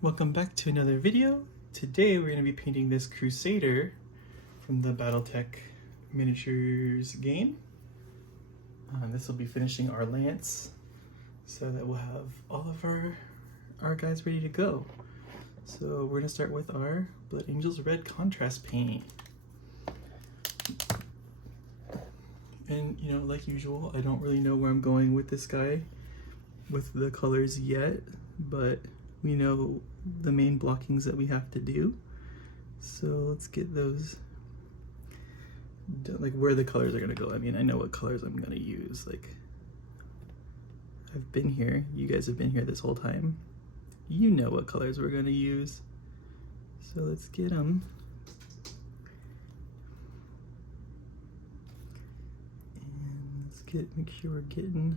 Welcome back to another video. Today we're going to be painting this Crusader from the Battletech miniatures game. This will be finishing our lance so that we'll have all of our guys ready to go. So we're going to start with our Blood Angels Red contrast paint. And you know, like usual, I don't really know where I'm going with this guy with the colors yet, but we know the main blockings that we have to do. So let's get those, like where the colors are gonna go. I mean, I know what colors I'm gonna use. Like, I've been here, you guys have been here this whole time. You know what colors we're gonna use. So let's get them. And let's make sure we're getting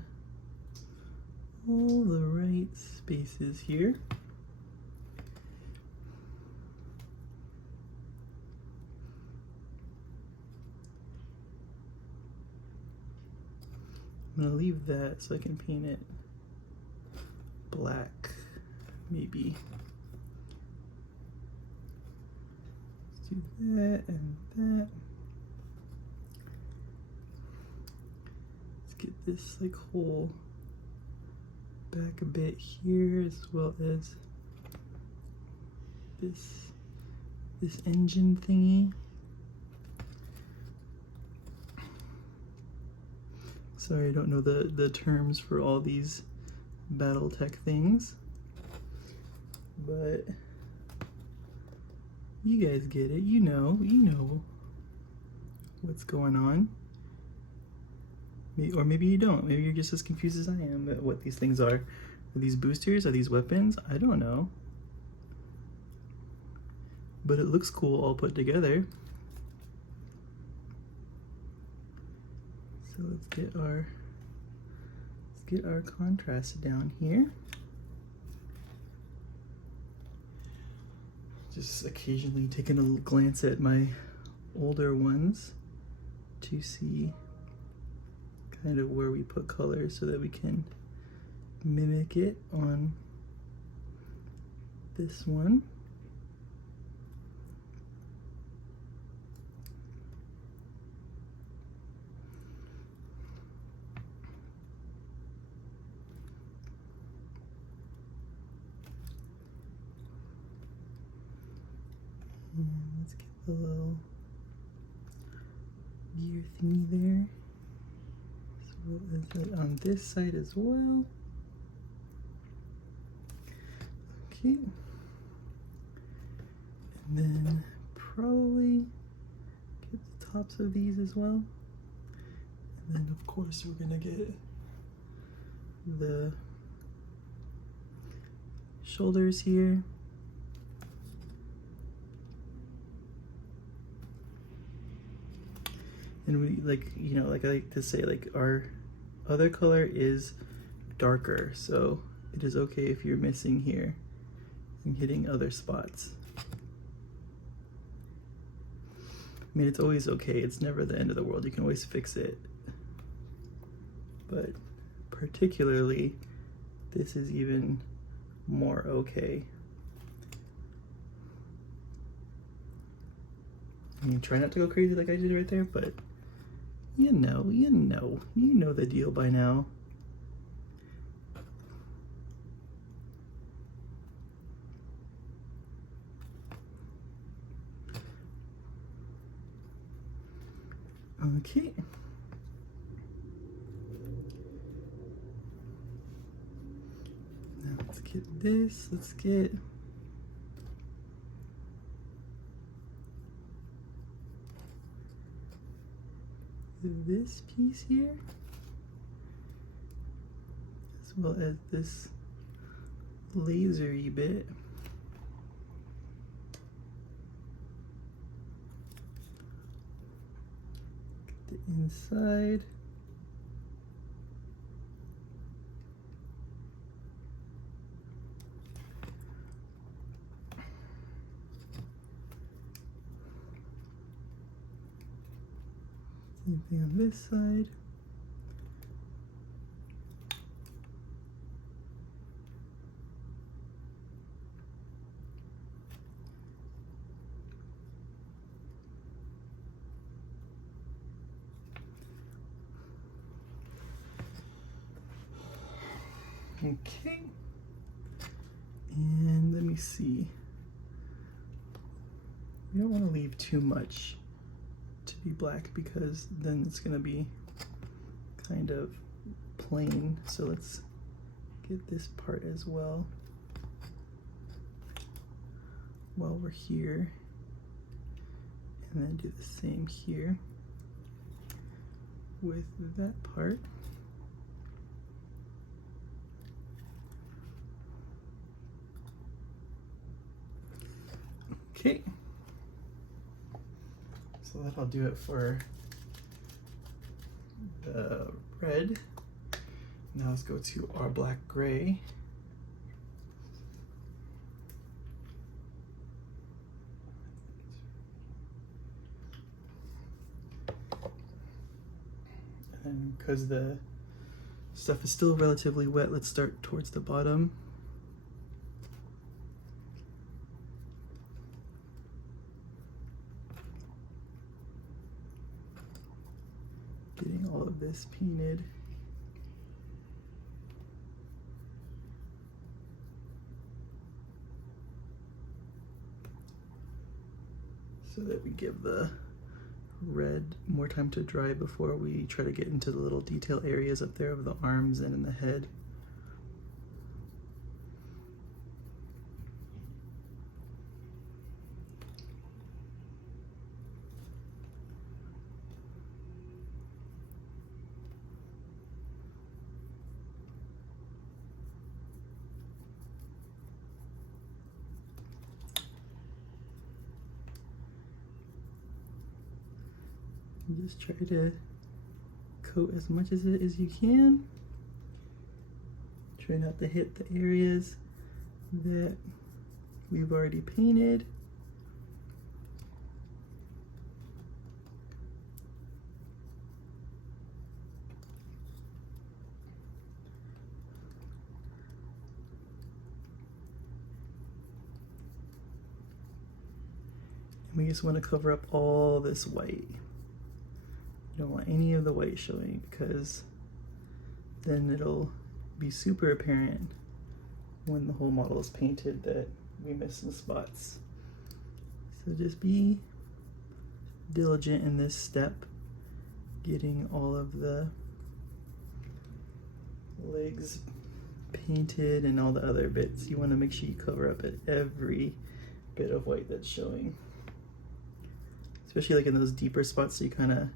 all the right spaces here. I'm gonna leave that so I can paint it black, maybe. Let's do that and that. Let's get this like whole back a bit here, as well as this engine thingy. Sorry, I don't know the terms for all these Battletech things, but you guys get it. You know what's going on. Or maybe you don't. Maybe you're just as confused as I am at what these things are. Are these boosters? Are these weapons? I don't know. But it looks cool all put together. So let's get our contrast down here. Just occasionally taking a glance at my older ones to see kind of where we put colors so that we can mimic it on this one. And let's get the little gear thingy there. So is it on this side as well? Okay. And then probably get the tops of these as well. And then of course we're gonna get the shoulders here. And we, like, you know, like I like to say, like, our other color is darker, so it is okay if you're missing here and hitting other spots. I mean, it's always okay. It's never the end of the world. You can always fix it. But particularly, this is even more okay. I mean, try not to go crazy like I did right there, but you know the deal by now. Okay. Now let's get this, let's get this piece here, as well as this lasery bit. Get the inside. Same thing on this side. Okay. And let me see. We don't want to leave too much to be black because then it's going to be kind of plain. So let's get this part as well while we're here, and then do the same here with that part. Okay, so that'll do it for the red. Now let's go to our black gray. And because the stuff is still relatively wet, let's start towards the bottom. Getting all of this painted. So that we give the red more time to dry before we try to get into the little detail areas up there of the arms and in the head. Just try to coat as much as it as you can. Try not to hit the areas that we've already painted. And we just want to cover up all this white. You don't want any of the white showing because then it'll be super apparent when the whole model is painted that we missed some spots. So just be diligent in this step, getting all of the legs painted and all the other bits. You want to make sure you cover up at every bit of white that's showing, especially like in those deeper spots. So you kind of,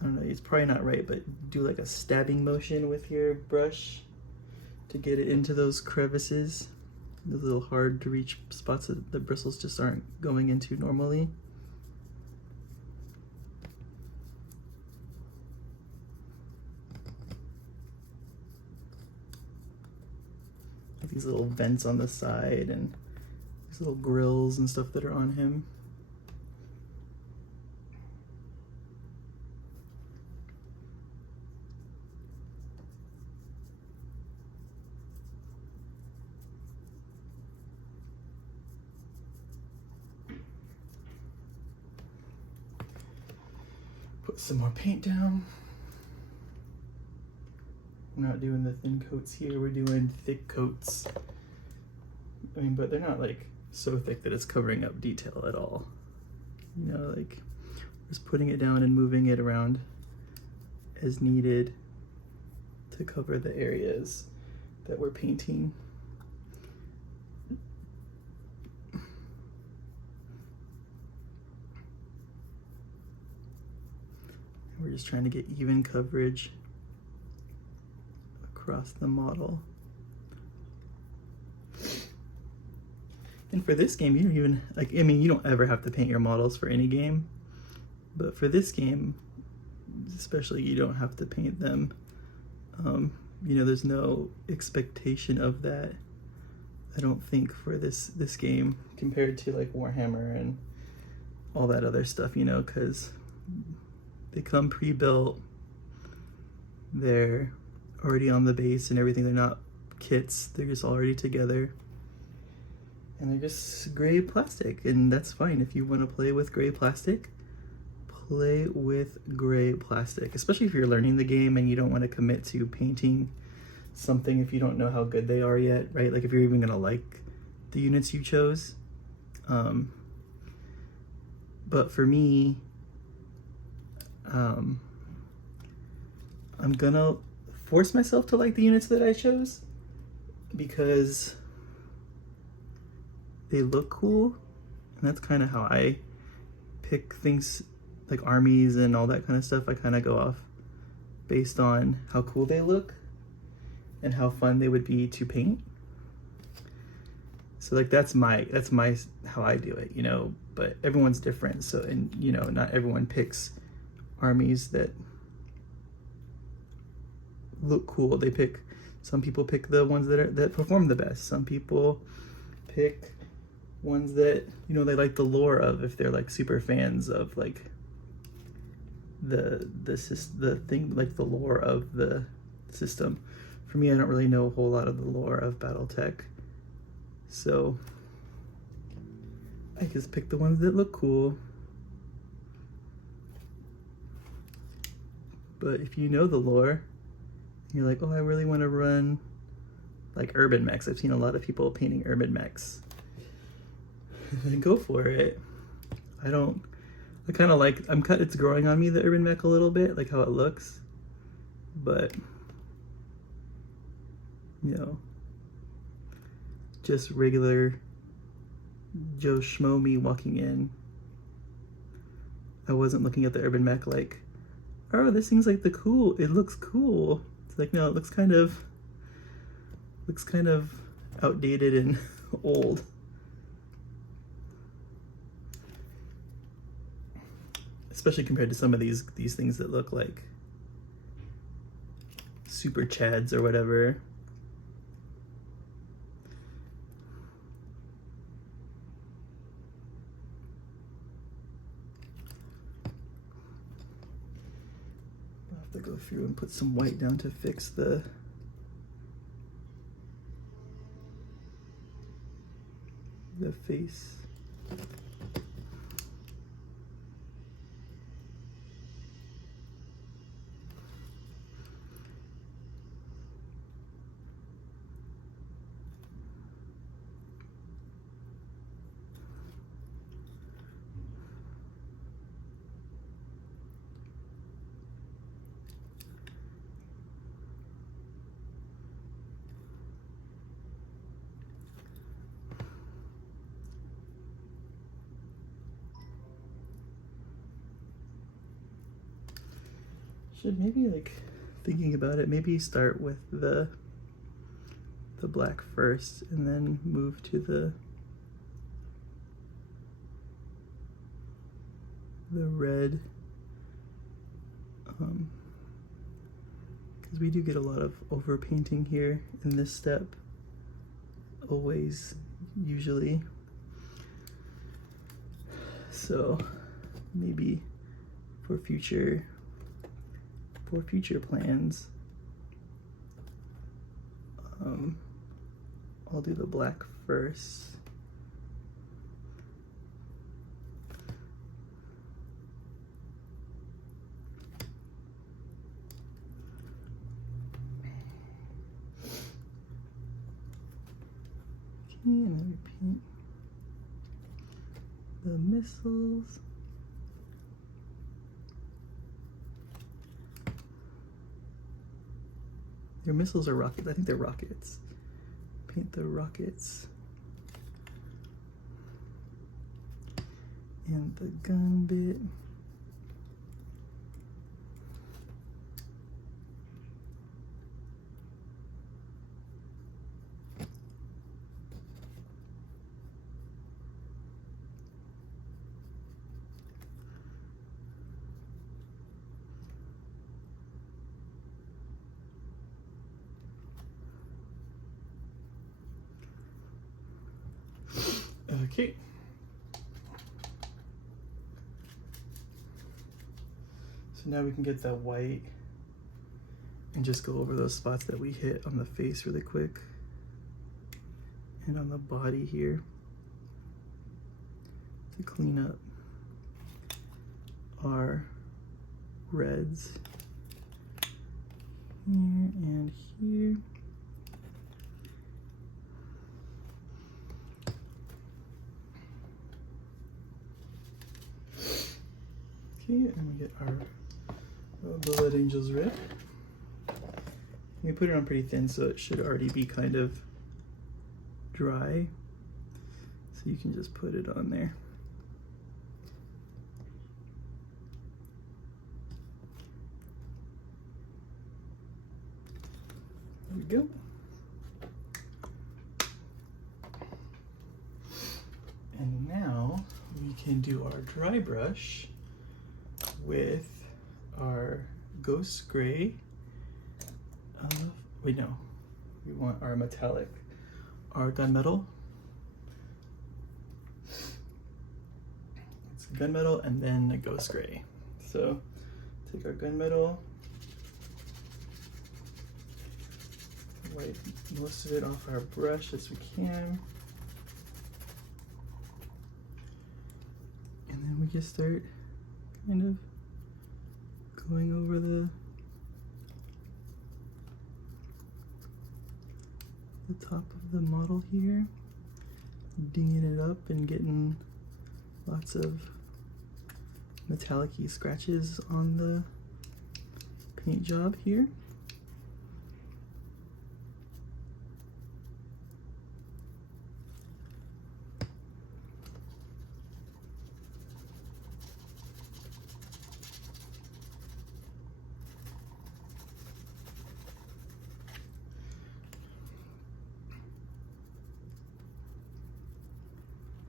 I don't know, it's probably not right, but do like a stabbing motion with your brush to get it into those crevices, those little hard to reach spots that the bristles just aren't going into normally. Like these little vents on the side and these little grills and stuff that are on him. Put some more paint down. We're not doing the thin coats here, we're doing thick coats. I mean, but they're not like so thick that it's covering up detail at all. You know, like just putting it down and moving it around as needed to cover the areas that we're painting. We're just trying to get even coverage across the model. And for this game, you don't even, like, I mean, you don't ever have to paint your models for any game, but for this game, especially, you don't have to paint them. You know, there's no expectation of that, I don't think, for this game compared to like Warhammer and all that other stuff, you know, because they come pre-built, they're already on the base and everything. They're not kits, they're just already together. And they're just gray plastic, and that's fine. If you want to play with gray plastic, play with gray plastic, especially if you're learning the game and you don't want to commit to painting something if you don't know how good they are yet, right? Like if you're even gonna like the units you chose. But for me, I'm gonna force myself to like the units that I chose because they look cool, and that's kind of how I pick things, like armies and all that kind of stuff. I kind of go off based on how cool they look and how fun they would be to paint. So like that's my how I do it, you know, but everyone's different. So, and you know, not everyone picks armies that look cool. They pick, some people pick the ones that perform the best. Some people pick ones that, you know, they like the lore of, if they're like super fans of like the thing, like the lore of the system. For me, I don't really know a whole lot of the lore of Battletech, so I just pick the ones that look cool. But if you know the lore, you're like, oh, I really want to run like urban mechs. I've seen a lot of people painting urban mechs. Then go for it. I kind of like, it's growing on me, the urban mech, a little bit, like how it looks. But, you know, just regular Joe Schmo me walking in, I wasn't looking at the urban mech like, oh, this thing's like it looks cool. It's like, no, it looks kind of outdated and old. Especially compared to some of these things that look like super chads or whatever. I'll have to go through and put some white down to fix the face. Should maybe, like, thinking about it, maybe start with the black first and then move to the red, because we do get a lot of overpainting here in this step, always, usually. So maybe for future plans, I'll do the black first. Okay, and then we paint the missiles. Their missiles are rockets. I think they're rockets. Paint the rockets. And the gun bit. Okay. So now we can get that white and just go over those spots that we hit on the face really quick and on the body here to clean up our reds here and here. Okay, and we get our Blood Angels red. We put it on pretty thin, so it should already be kind of dry. So you can just put it on there. There we go. And now we can do our dry brush with our Ghost Gray. Wait, no. We want our metallic, our gunmetal. It's gunmetal and then a Ghost Gray. So take our gunmetal, wipe most of it off our brush as we can. And then we just start kind of going over the top of the model here, dinging it up and getting lots of metallic-y scratches on the paint job here.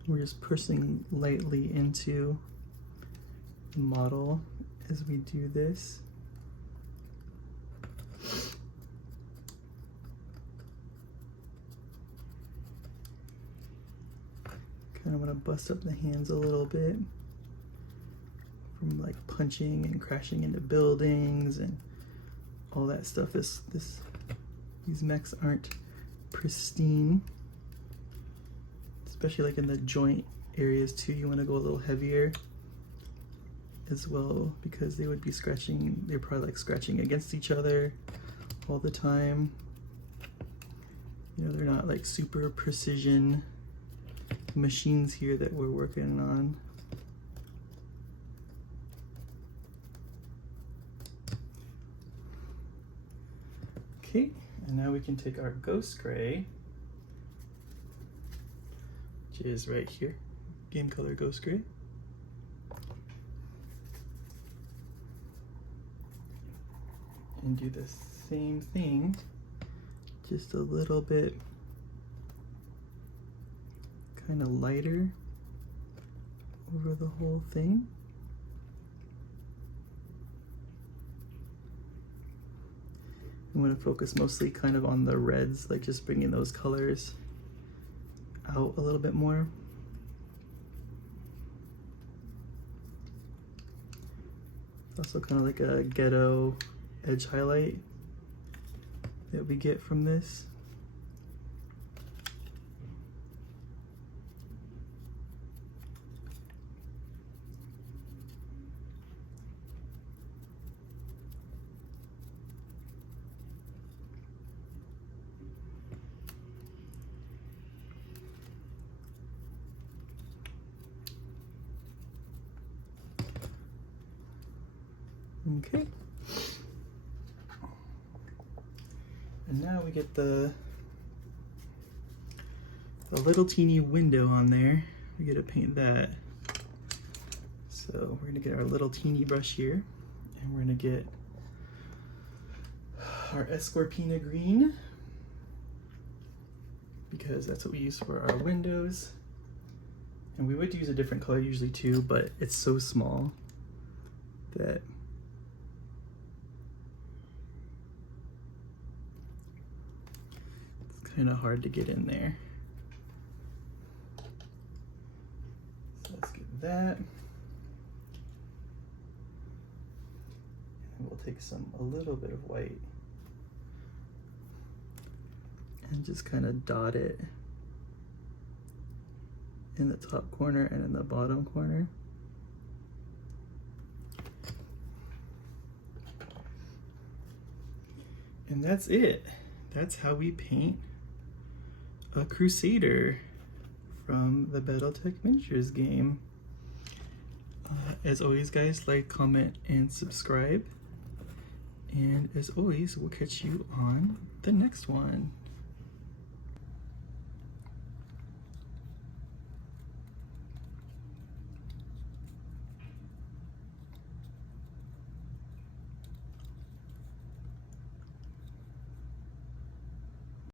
We're just pushing lightly into the model as we do this. Kind of want to bust up the hands a little bit from like punching and crashing into buildings and all that stuff. These mechs aren't pristine. Especially like in the joint areas too, you want to go a little heavier as well, because they would be scratching, they're probably like scratching against each other all the time. You know, they're not like super precision machines here that we're working on. Okay, and now we can take our Ghost Gray, is right here, Game Color Ghost Gray. And do the same thing, just a little bit kind of lighter over the whole thing. I'm going to focus mostly kind of on the reds, like just bringing those colors out a little bit more. Also kind of like a ghetto edge highlight that we get from this. Okay. And now we get the little teeny window on there. We get to paint that. So we're gonna get our little teeny brush here, and we're gonna get our Escorpina green, because that's what we use for our windows. And we would use a different color usually too, but it's so small that it's kind of hard to get in there. So let's get that. And we'll take a little bit of white and just kind of dot it in the top corner and in the bottom corner. And that's it. That's how we paint a Crusader from the Battletech miniatures game. As always, guys, like, comment, and subscribe. And as always, we'll catch you on the next one.